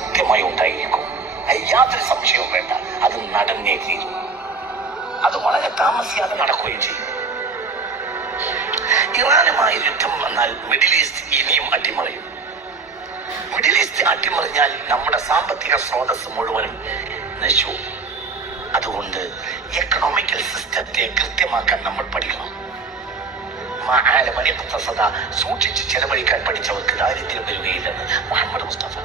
സത്യമായി ഉണ്ടായിരിക്കും. യാതൊരു സംശയവും വേണ്ട, അത് നടന്നേ തീരും. അത് വളരെ താമസിയാതെ നടക്കുകയും ചെയ്യും. ഇറാനുമായി യുദ്ധം വന്നാൽ മിഡിൽ ഈസ്റ്റ് ഇനിയും അട്ടിമറിയും. മിഡിൽ ഈസ്റ്റ് അട്ടിമറിഞ്ഞാൽ നമ്മുടെ സാമ്പത്തിക സ്രോതസ് മുഴുവനും നശിച്ചു. അതുകൊണ്ട് എക്കണോമിക്കൽ സിസ്റ്റത്തെ കൃത്യമാക്കാൻ നമ്മൾ പഠിക്കണം. സൂക്ഷിച്ച് ചെലവഴിക്കാൻ പഠിച്ചവർക്ക് ദാരിദ്ര്യം വരികയില്ലെന്ന് മുഹമ്മദ് മുസ്തഫ.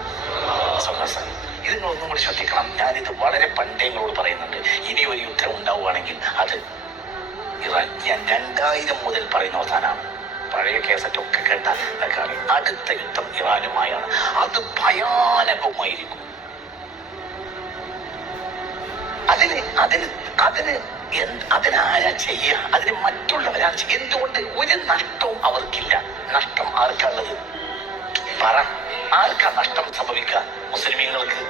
ഇതിനൊന്നും കൂടി ശ്രദ്ധിക്കണം. ഞാനിത് വളരെ പണ്ടേ നിങ്ങളോട് പറയുന്നുണ്ട്. ഇനി ഒരു യുദ്ധം ഉണ്ടാവുകയാണെങ്കിൽ അത് ഇറാൻ. ഞാൻ 2000 മുതൽ പറയുന്ന അവസാനമാണ്. പഴയ കേസറ്റൊക്കെ കേട്ടാൽ അടുത്ത യുദ്ധം ഇറാനുമായാണ്. അത് ഭയാനകമായിരിക്കും. അതിനാരാ ചെയ്യുക? അതിന് മറ്റുള്ളവരാണ് ചെയ്യുക. എന്തുകൊണ്ട്? ഒരു നഷ്ടവും അവർക്കില്ല. നഷ്ടം ആർക്കുള്ളത്? പറ, ആർക്കാ നഷ്ടം സംഭവിക്കുക? മുസ്ലിമീങ്ങൾക്ക്.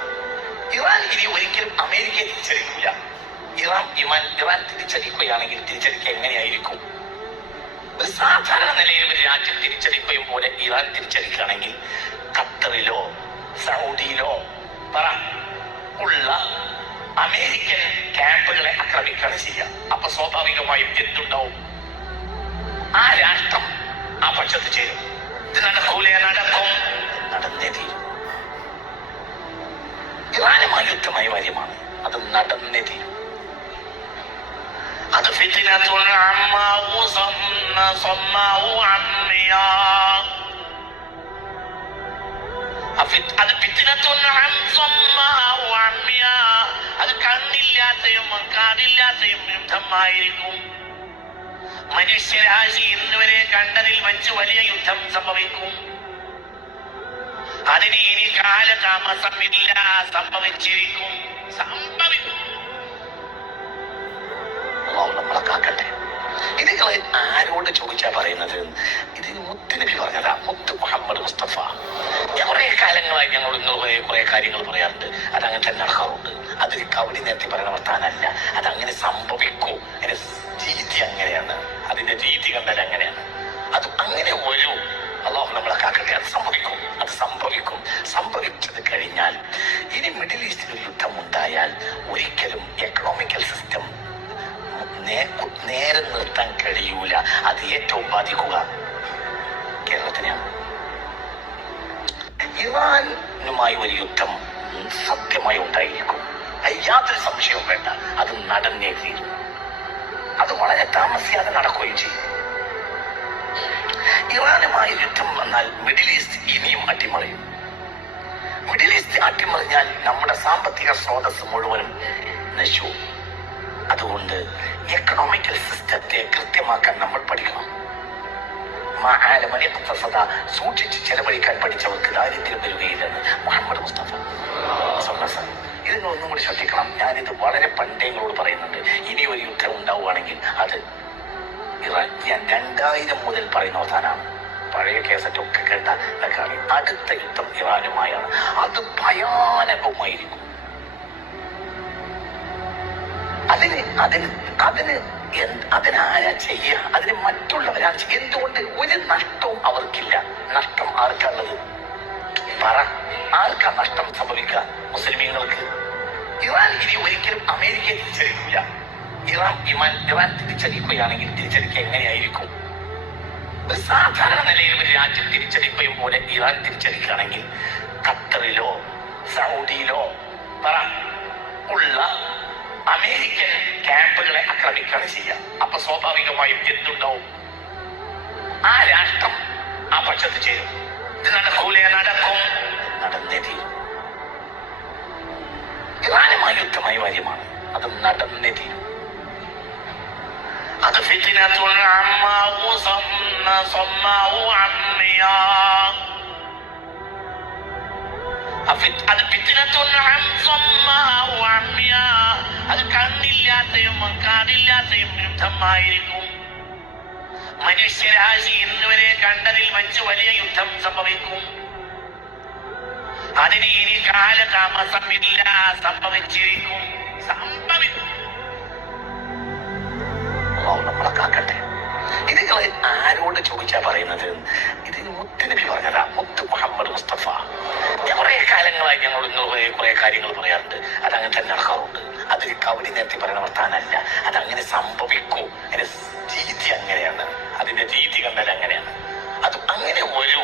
ഇറാൻ ഇനി ഒരിക്കലും അമേരിക്കയെ തിരിച്ചടിക്കില്ല. ഇറാൻ തിരിച്ചടിക്കുകയാണെങ്കിൽ തിരിച്ചടിക്കുക എങ്ങനെയായിരിക്കും? ഒരു സാധാരണ നിലയിൽ ഒരു രാജ്യം തിരിച്ചടിക്കുകയും പോലെ ഇറാൻ തിരിച്ചടിക്കുകയാണെങ്കിൽ ഖത്തറിലോ സൗദിയിലോ ഉള്ള അമേരിക്കൻ ക്യാമ്പുകളെ ആക്രമിക്കുകയാണ് ചെയ്യുക. അപ്പൊ സ്വാഭാവികമായും എന്തുണ്ടാവും? ആ രാഷ്ട്രം ആ പക്ഷത്ത് ചേരും. ഇത് നടക്കൂലേ? നടക്കും, നടന്നേ തീരും. ഇറാനുമായി യുദ്ധമായ കാര്യമാണ്. അത് നടന്നേ തീരും. അത് അത് കണ്ണില്ലാത്തയും കാതില്ലാത്തയും യുദ്ധമായിരിക്കും. മനുഷ്യരാശി ഇന്നുവരെ കണ്ടതിൽ വെച്ച് വലിയ യുദ്ധം സംഭവിക്കും. അതിന് ഇനി കാലതാമസമില്ല, സംഭവിച്ചിരിക്കും. നമ്മളെ കാക്കട്ടെ. ഇത് ആരോട് ചോദിച്ചാ പറയുന്നത്? ഇതിന് മുത്തുനബി പറഞ്ഞതാ, മുത്ത് മുഹമ്മദ് മുസ്തഫ. കുറെ കാലങ്ങളായി ഞങ്ങളോട് കുറെ കാര്യങ്ങൾ പറയാറുണ്ട്. അതങ്ങനെ തന്നെ നടക്കാറുണ്ട്. അതൊരു കവടി നേരത്തെ പറയുന്ന വർത്താനല്ല. അതങ്ങനെ സംഭവിക്കൂ. അതിന്റെ രീതി അങ്ങനെയാണ്. അതിന്റെ രീതി കണ്ടാൽ അങ്ങനെയാണ്. അത് അങ്ങനെ ഒരു അല്ലാഹു നമ്മളെ കാക്കട്ടെ. അത് സംഭവിക്കും, അത് സംഭവിക്കും. സംഭവിച്ചത് കഴിഞ്ഞാൽ ഇനി മിഡിൽ ഈസ്റ്റിൽ ഒരു യുദ്ധം ഉണ്ടായാൽ ഒരിക്കലും എക്കണോമിക്കൽ സിസ്റ്റം നേരെ നിർത്താൻ കഴിയൂല. അത് ഏറ്റവും ബാധിക്കുക കേരളത്തിനെയാണ്. ഇറാനുമായി ഒരു യുദ്ധം സത്യമായി ഉണ്ടായിരിക്കും. യാതൊരു സംശയവും വേണ്ട, അത് നടന്നേ തീരും. അത് വളരെ താമസിയാതെ നടക്കുകയും ചെയ്യും. ഇറാനുമായി യുദ്ധം വന്നാൽ മിഡിൽ ഈസ്റ്റ് ഇനിയും അട്ടിമറിയും. മിഡിൽ ഈസ്റ്റ് അട്ടിമറിഞ്ഞാൽ നമ്മുടെ സാമ്പത്തിക സ്രോതസ് മുഴുവനും നശിച്ചു. അതുകൊണ്ട് എക്കണോമിക്കൽ സിസ്റ്റത്തെ കൃത്യമാക്കാൻ നമ്മൾ പഠിക്കണം. സൂക്ഷിച്ച് ചെലവഴിക്കാൻ പഠിച്ചവർക്ക് ദാരിദ്ര്യം വരികയില്ലെന്ന് മുഹമ്മദ് മുസ്തഫ. ഇതിനൊന്നും കൂടി ശ്രദ്ധിക്കണം. ഞാനിത് വളരെ പണ്ടേ നിങ്ങളോട് പറയുന്നുണ്ട്. ഇനി ഒരു യുദ്ധം ഉണ്ടാവുകയാണെങ്കിൽ അത് ഇറാൻ. ഞാൻ 2000 മുതൽ പറയുന്ന അവസാനമാണ്. പഴയ കേസറ്റൊക്കെ കേട്ടാൽ അടുത്ത യുദ്ധം ഇറാനുമായാണ്. അത് ഭയാനകമായിരിക്കും. അതിനാരാ ചെയ്യുക? അതിന് മറ്റുള്ളവരാണ് ചെയ്യുക. എന്തുകൊണ്ട്? ഒരു നഷ്ടവും അവർക്കില്ല. നഷ്ടം ആർക്കുള്ളത്? പറ, ആർക്കാ നഷ്ടം സംഭവിക്കുക? മുസ്ലിമീങ്ങൾക്ക്. ഇറാൻ ഇനി ഒരിക്കലും അമേരിക്കയെ തിരിച്ചടിക്കില്ല. ഇറാൻ തിരിച്ചടിക്കുകയാണെങ്കിൽ തിരിച്ചടിക്കുക എങ്ങനെയായിരിക്കും? ഒരു സാധാരണ നിലയിൽ ഒരു രാജ്യം തിരിച്ചടിക്കുകയും പോലെ ഇറാൻ തിരിച്ചടിക്കുകയാണെങ്കിൽ ഖത്തറിലോ സൗദിയിലോ ഉള്ള അമേരിക്കൻ ക്യാമ്പുകളെ ആക്രമിക്കുകയാണ് ചെയ്യുക. അപ്പൊ സ്വാഭാവികമായും എന്തുണ്ടാവും? ആ രാഷ്ട്രം ആ പക്ഷത്ത് ചേരും. ഇത് നടക്കൂലേ? നടക്കും, നടന്നേ തീരും. ഇറാനുമായി യുദ്ധമായ കാര്യമാണ്. അത് നടന്നേ തീരും. അത് അത് കണ്ണില്ലാത്തയും കാതില്ലാത്തയും യുദ്ധമായിരിക്കും. മനുഷ്യരാശി ഇന്നുവരെ കണ്ടതിൽ വെച്ച് വലിയ യുദ്ധം സംഭവിക്കും. അതിന് ഇനി കാലതാമസമില്ല, സംഭവിച്ചിരിക്കും. നമ്മളെ കാക്കട്ടെ. ഇത് ആരോട് ചോദിച്ചാ പറയുന്നത്? ഇതിന് മുത്തുനബി പറഞ്ഞതാ, മുത്ത് മുഹമ്മദ് മുസ്തഫ. കുറെ കാലങ്ങൾ കാലങ്ങളായി ഞങ്ങൾ ഇന്ന് കുറെ കാര്യങ്ങൾ പറയാറുണ്ട്, അതങ്ങനെ തന്നെ നടക്കാറുണ്ട്. അതൊരു കവടി നേരത്തെ പറയുന്ന വർത്താനല്ല, അതങ്ങനെ സംഭവിക്കും. അതിന്റെ രീതി അങ്ങനെയാണ്, അതിന്റെ രീതി കണ്ടാൽ അങ്ങനെയാണ്. അത് അങ്ങനെ ഒരു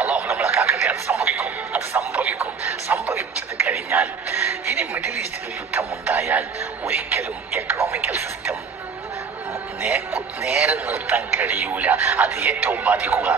അള്ളാഹു നമ്മളെ കാക്കട്ടെ. അത് സംഭവിക്കും, അത് സംഭവിക്കും. സംഭവിച്ചത് കഴിഞ്ഞാൽ ഇനി മിഡിൽ ഈസ്റ്റിൽ ഒരു യുദ്ധം ഉണ്ടായാൽ ഒരിക്കലും എക്കണോമിക്കൽ സിസ്റ്റം നേരെ നിർത്താൻ കഴിയൂല. അത് ഏറ്റവും ബാധിക്കുക